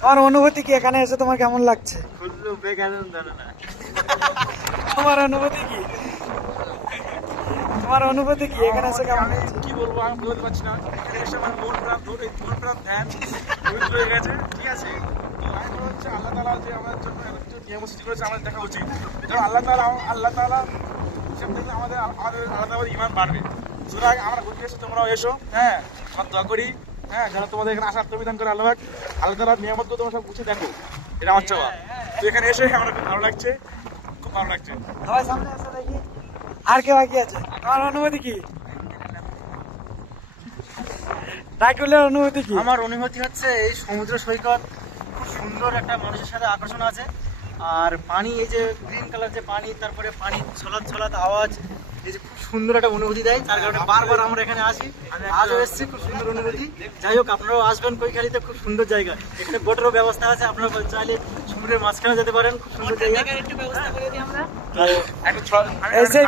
তোমার অনুভূতি কি, এখানে এসে তোমার কেমন লাগছে? তোমার অনুভূতি কি? তোমার অনুভূতি কি এখানে এসে কেমন লাগছে? কি বলবো আমি বলতে পারছি না। এখানে এসে আমার মন প্রাণ ধ্যান পবিত্র হয়ে গেছে। ঠিক আছে, তো আমি মনে হচ্ছে আল্লাহ তাআলা যে আমাদের জন্য এত কিছু নিয়ম সৃষ্টি করেছে আমাদের দেখা উচিত। কারণ আল্লাহ তাআলা হিসাব থেকে আমাদের আল্লাহ তাআলার ঈমান বাড়বে। সুতরাং আমরা ঘুরতে এসে তোমরাও এসো, হ্যাঁ, আমরা দোয়া করি, হ্যাঁ, যেন তোমাদের এখানে আসার প্রবিধান করে আল্লাহ পাক। আল্লাহ তাআলার নিয়ামতগুলো তোমরা সব বুঝে দেখো, এটা আমার চাওয়া। তো এখানে এসে আমার খুব ভালো লাগছে, খুব ভালো লাগছে। সবাই সামনে এসে দেখি। আর কে বাকি আছে? তোমার অনুভূতি কি? রাকিবুলের অনুভূতি কি? আমার অনুভূতি হচ্ছে এই সমুদ্র সৈকত খুব সুন্দর একটা মানুষের সাথে আকর্ষণ আছে। আর পানি, এই যে গ্রিন কালার যে পানি, তারপরে পানি ছলাৎ আওয়াজ, এই যে খুব সুন্দর একটা অনুভূতি দেয়। তার কারণে বারবার আমরা এখানে আসি, আজও এসেছি, খুব সুন্দর অনুভূতি। যাই হোক, আপনারাও আসবেন কৈখালীতে, খুব সুন্দর জায়গা। এখানে বোটেরও ব্যবস্থা আছে, আপনারা চাইলে সমুদ্রের মাঝখানে যেতে পারেন, খুব সুন্দর জায়গা। একটু এই যে